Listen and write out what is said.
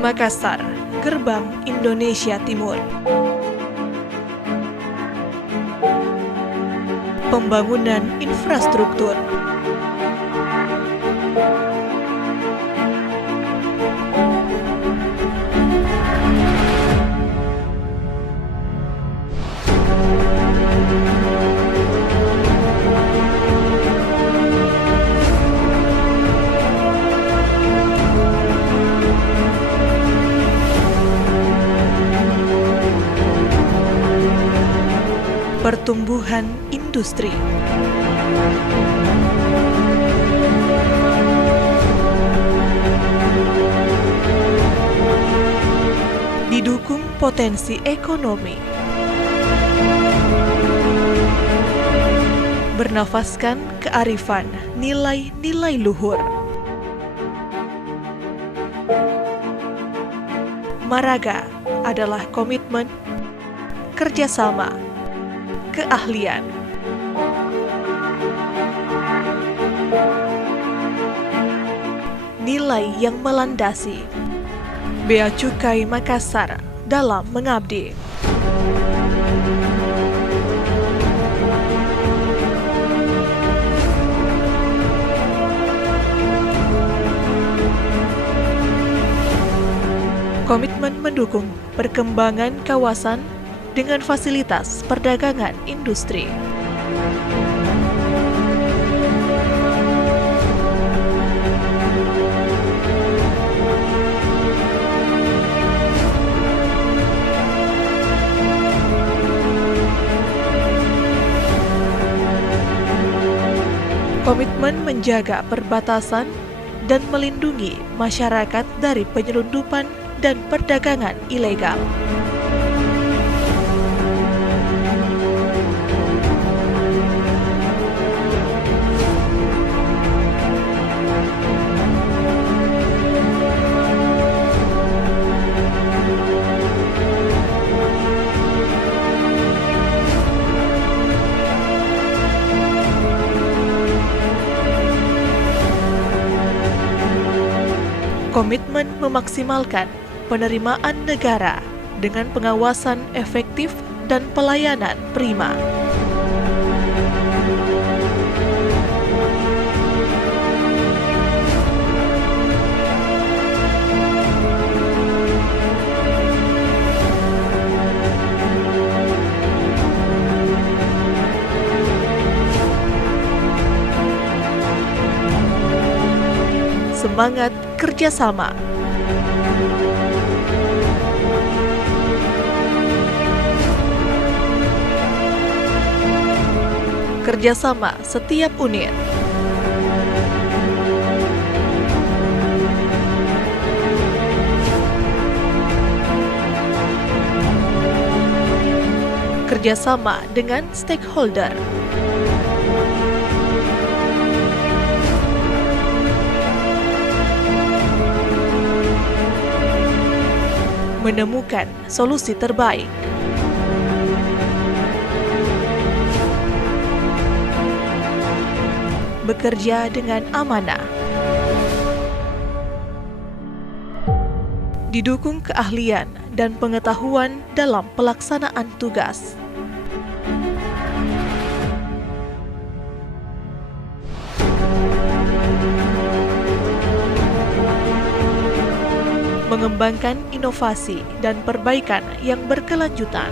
Makassar, Gerbang Indonesia Timur. Pembangunan infrastruktur. Pertumbuhan industri. Didukung potensi ekonomi. Bernafaskan kearifan nilai-nilai luhur. Maraga adalah komitmen, kerjasama, keahlian. Nilai yang melandasi Bea Cukai Makassar dalam mengabdi. Komitmen mendukung perkembangan kawasan dengan fasilitas perdagangan industri. Komitmen menjaga perbatasan dan melindungi masyarakat dari penyelundupan dan perdagangan ilegal. Komitmen memaksimalkan penerimaan negara dengan pengawasan efektif dan pelayanan prima. Semangat kerjasama. Kerjasama setiap unit. Kerjasama dengan stakeholder. Menemukan solusi terbaik. Bekerja dengan amanah. Didukung keahlian dan pengetahuan dalam pelaksanaan tugas. Mengembangkan inovasi dan perbaikan yang berkelanjutan.